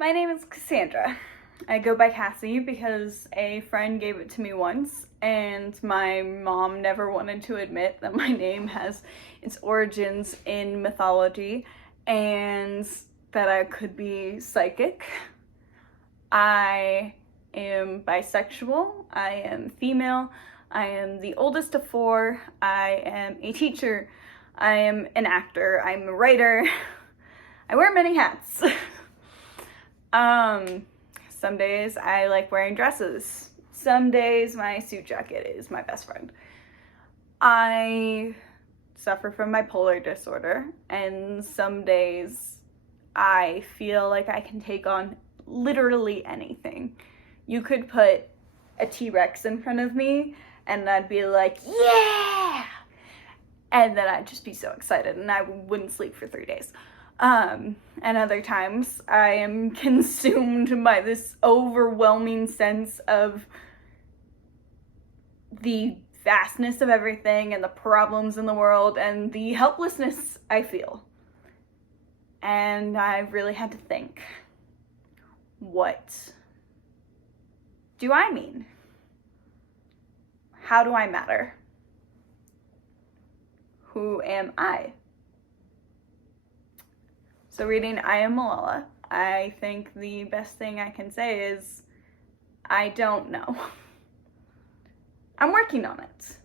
My name is Cassandra. I go by Cassie because a friend gave it to me once, and my mom never wanted to admit that my name has its origins in mythology and that I could be psychic. I am bisexual, I am female, I am the oldest of four, I am a teacher, I am an actor, I'm a writer, I wear many hats. Um, some days I like wearing dresses. Some days my suit jacket is my best friend. I suffer from bipolar disorder, and some days I feel like I can take on literally anything. You could put a T-Rex in front of me, and I'd be like, yeah! And then I'd just be so excited, and I wouldn't sleep for 3 days. And other times I am consumed by this overwhelming sense of the vastness of everything and the problems in the world and the helplessness I feel. And I really had to think, what do I mean? How do I matter? Who am I? So reading I Am Malala, I think the best thing I can say is I don't know. I'm working on it.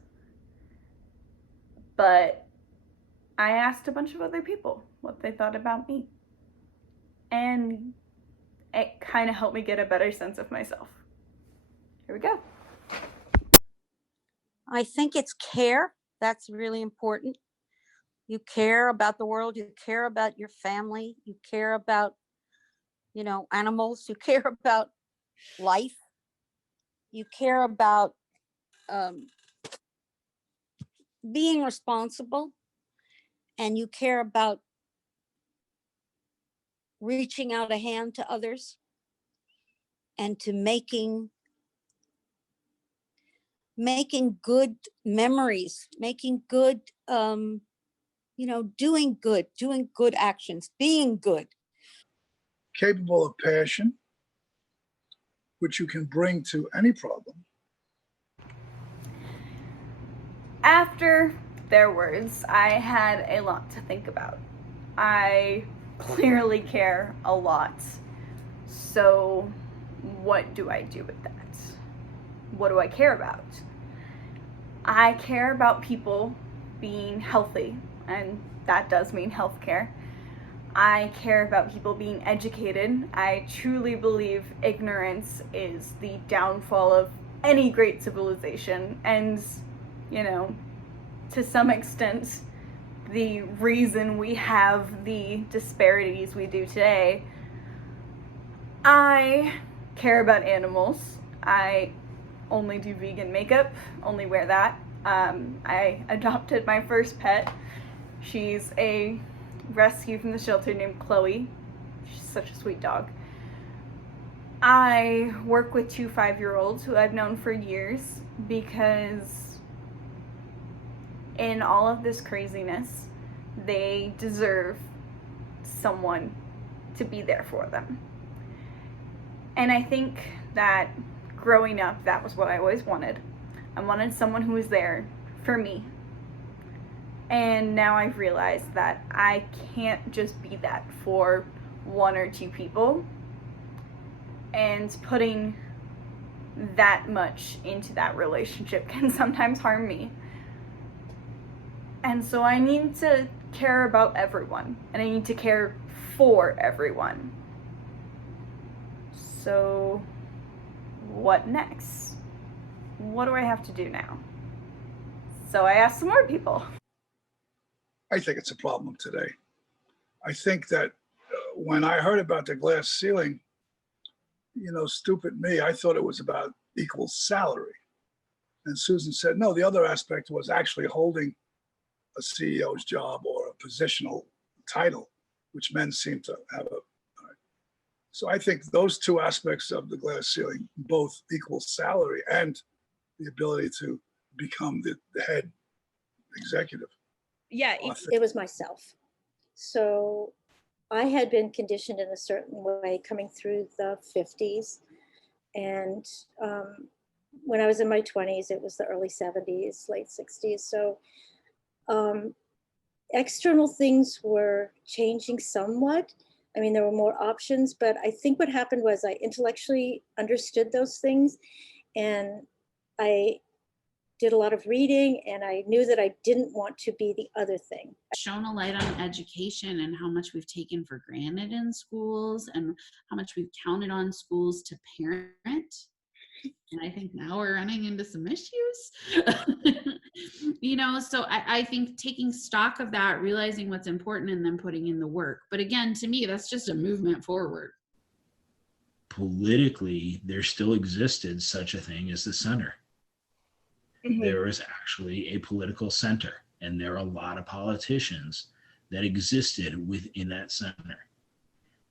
But I asked a bunch of other people what they thought about me. And it kind of helped me get a better sense of myself. Here we go. I think it's care. That's really important. You care about the world. You care about your family. You care about, animals. You care about life. You care about being responsible, and you care about reaching out a hand to others and to making good memories, making good, doing good actions, being good. Capable of passion, which you can bring to any problem. After their words, I had a lot to think about. I clearly care a lot. So, what do I do with that? What do I care about? I care about people being healthy, and that does mean healthcare. I care about people being educated. I truly believe ignorance is the downfall of any great civilization, and, to some extent, the reason we have the disparities we do today. I care about animals. I only do vegan makeup, only wear that. I adopted my first pet. She's a rescue from the shelter named Chloe. She's such a sweet dog. I work with 2 5-year-olds who I've known for years because in all of this craziness, they deserve someone to be there for them. And I think that growing up, that was what I always wanted. I wanted someone who was there for me. And now I've realized that I can't just be that for 1 or 2 people. And putting that much into that relationship can sometimes harm me. And so I need to care about everyone, and I need to care for everyone. So, what next? What do I have to do now? So I asked some more people. I think it's a problem today. I think that when I heard about the glass ceiling, stupid me, I thought it was about equal salary. And Susan said, no, the other aspect was actually holding a CEO's job or a positional title, which men seem to have a. So I think those 2 aspects of the glass ceiling, both equal salary and the ability to become the head executive. Yeah, it was myself. So I had been conditioned in a certain way coming through the 50s. And when I was in my 20s, it was the early 70s, late 60s. So um, external things were changing somewhat. I mean, there were more options, but I think what happened was I intellectually understood those things, and I did a lot of reading, and I knew that I didn't want to be the other thing. Shone a light on education and how much we've taken for granted in schools and how much we've counted on schools to parent. And I think now we're running into some issues. You know, so I think taking stock of that, realizing what's important, and then putting in the work. But again, to me, that's just a movement forward. Politically, there still existed such a thing as the center. Mhm. There is actually a political center, and there are a lot of politicians that existed within that center.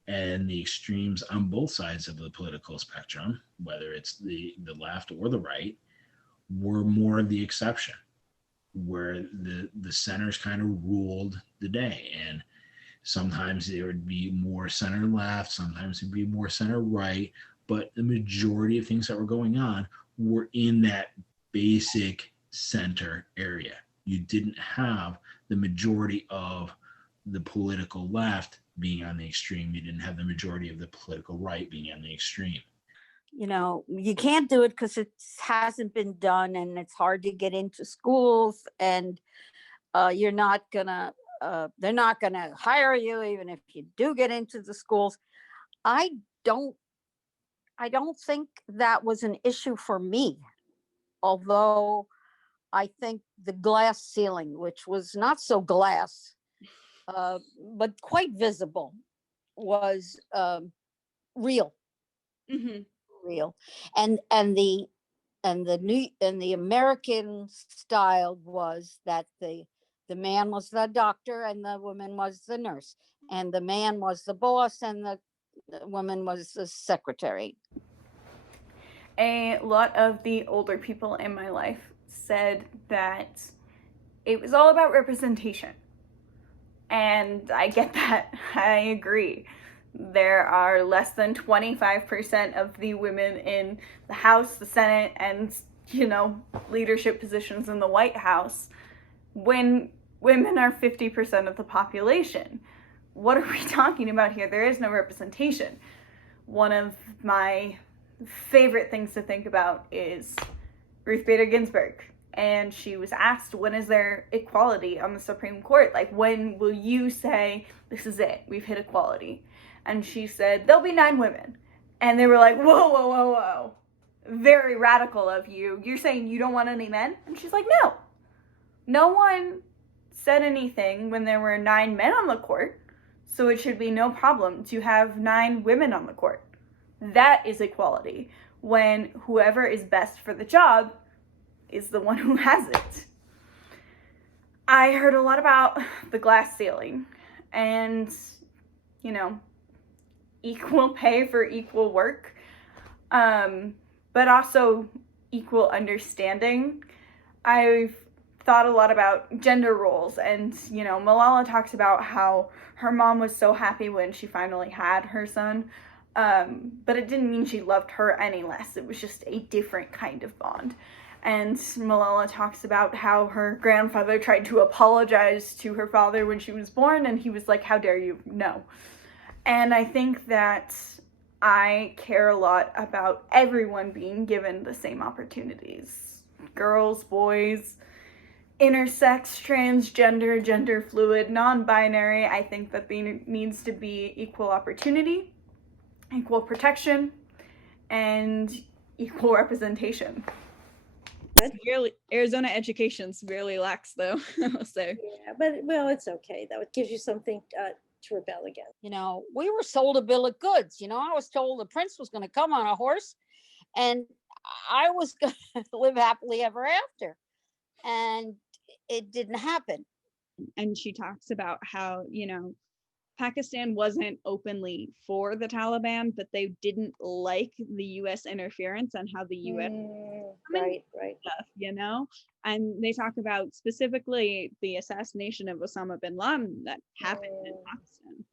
And the extremes on both sides of the political spectrum, whether it's the left or the right, were more of the exception, where the centers kind of ruled the day. And sometimes there would be more center left, sometimes it'd be more center right, but the majority of things that were going on were in that basic center area. You didn't have the majority of the political left being on the extreme. You didn't have the majority of the political right being on the extreme. You know, you can't do it because it hasn't been done, and it's hard to get into schools, and you're not gonna they're not gonna hire you even if you do get into the schools. I don't think that was an issue for me, although I think the glass ceiling, which was not so glass, but quite visible, was real. Mhm. Real. And the American style was that the man was the doctor and the woman was the nurse, and the man was the boss and the woman was the secretary. A lot of the older people in my life said that it was all about representation. And I get that. I agree. There are less than 25% of the women in the House, the Senate, and, leadership positions in the White House when women are 50% of the population. What are we talking about here? There is no representation. One of my favorite things to think about is Ruth Bader Ginsburg. And she was asked, when is there equality on the Supreme Court? Like, when will you say, this is it, we've hit equality? And she said, there'll be 9 women. And they were like, whoa, whoa, whoa, whoa. Very radical of you. You're saying you don't want any men? And she's like, no. No one said anything when there were 9 men on the court, so it should be no problem to have 9 women on the court. That is equality, when whoever is best for the job is the one who has it. I heard a lot about the glass ceiling and, equal pay for equal work, but also equal understanding. I've thought a lot about gender roles, and, Malala talks about how her mom was so happy when she finally had her son, but it didn't mean she loved her any less. It was just a different kind of bond. And Malala talks about how her grandfather tried to apologize to her father when she was born, and he was like, how dare you? No. And I think that I care a lot about everyone being given the same opportunities. Girls, boys, intersex, transgender, gender fluid, non-binary. I think that there needs to be equal opportunity, equal protection, and equal representation. Arizona education severely lacks, though. I'll say. Yeah, but it's okay though. It gives you something to rebel against. We were sold a bill of goods. I was told the prince was going to come on a horse, and I was going to live happily ever after, and it didn't happen. And she talks about how Pakistan wasn't openly for the Taliban, but they didn't like the US interference and how the US Right. stuff, you know? And they talk about specifically the assassination of Osama bin Laden that happened in Pakistan.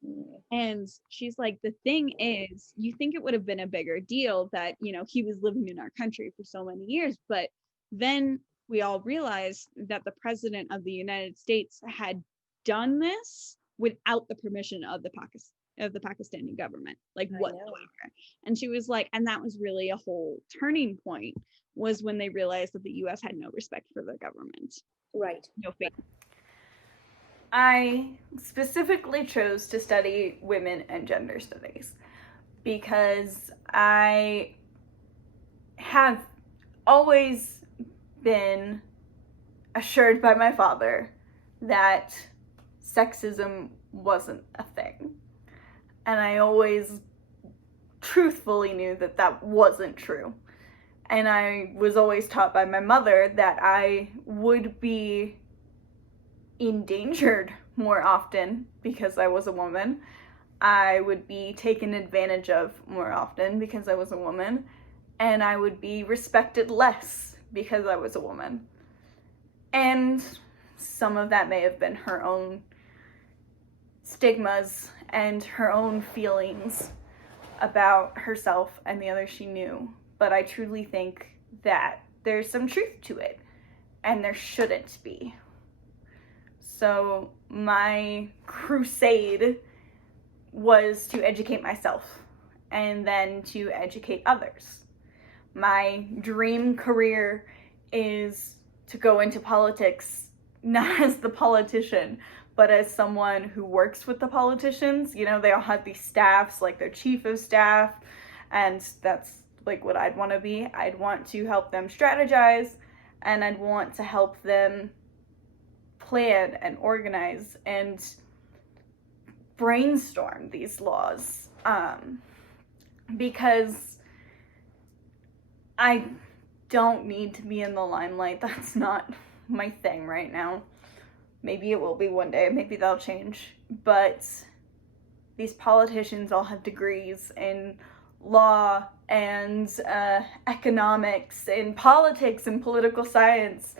And she's like, the thing is, you think it would have been a bigger deal that, you know, he was living in our country for so many years, but then we all realized that the president of the United States had done this without the permission of the Pakistani government, like whatsoever. And she was like, and that was really a whole turning point, was when they realized that the US had no respect for their government. Right. No faith. I specifically chose to study women and gender studies because I have always been assured by my father that sexism wasn't a thing. And I always truthfully knew that that wasn't true. And I was always taught by my mother that I would be endangered more often because I was a woman. I would be taken advantage of more often because I was a woman. And I would be respected less because I was a woman. And some of that may have been her own stigmas and her own feelings about herself and the others she knew. But I truly think that there's some truth to it, and there shouldn't be. So my crusade was to educate myself and then to educate others. My dream career is to go into politics, not as the politician, but as someone who works with the politicians. You know, they all have these staffs, like their chief of staff, and that's like what I'd want to be. I'd want to help them strategize, and I'd want to help them plan and organize and brainstorm these laws, because I don't need to be in the limelight. That's not my thing right now. Maybe it will be one day, maybe that'll change, but these politicians all have degrees in law and economics and politics and political science,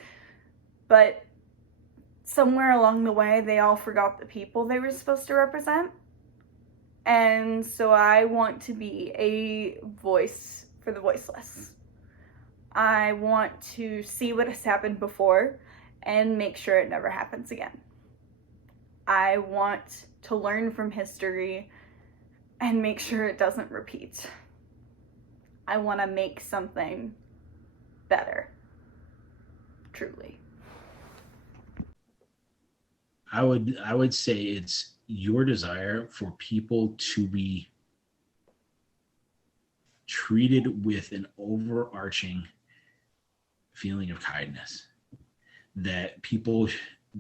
but somewhere along the way they all forgot the people they were supposed to represent. And so I want to be a voice for the voiceless. I want to see what has happened before and make sure it never happens again. I want to learn from history and make sure it doesn't repeat. I want to make something better. Truly. I would say it's your desire for people to be treated with an overarching feeling of kindness. That people,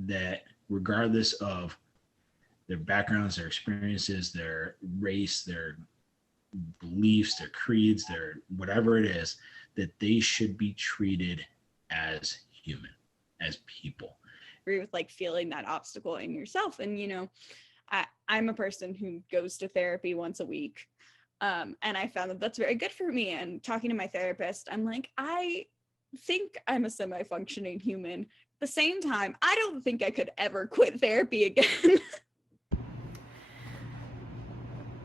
that regardless of their backgrounds, their experiences, their race, their beliefs, their creeds, their whatever it is, that they should be treated as human, as people. Agree with like feeling that obstacle in yourself. And you know, I'm a person who goes to therapy once a week, and I found that that's very good for me. And talking to my therapist, I'm like, I think I'm a semi-functioning human. At the same time, I don't think I could ever quit therapy again.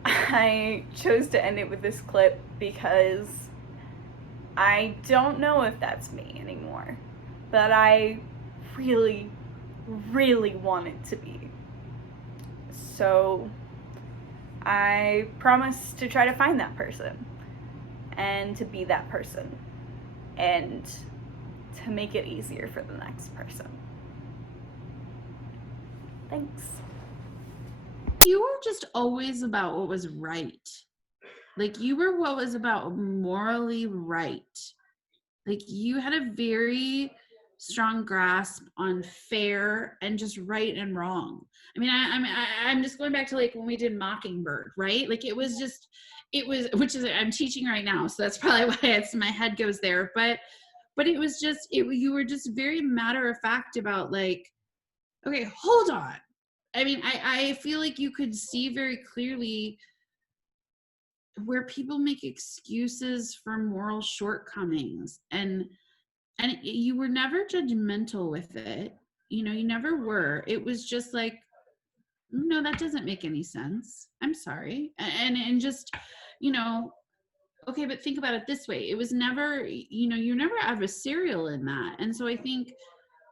I chose to end it with this clip because I don't know if that's me anymore, but I really, really want it to be. So I promise to try to find that person and to be that person and to make it easier for the next person. Thanks. You were just always about what was right. Like you were what was about morally right. Like you had a very strong grasp on fair and just right and wrong. I mean, I'm just going back to like when we did Mockingbird, right? Like it was, which is, I'm teaching right now, so that's probably why my head goes there. But it was just, you were just very matter of fact about like, okay, hold on. I mean, I feel like you could see very clearly where people make excuses for moral shortcomings, and you were never judgmental with it. You know, you never were. It was just like, no, that doesn't make any sense. I'm sorry. And just, you know, okay, but think about it this way. It was never, you know, you never adversarial in that. And so I think,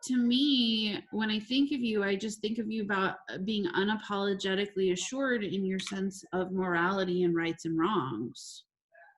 to me, when I think of you, I just think of you about being unapologetically assured in your sense of morality and rights and wrongs.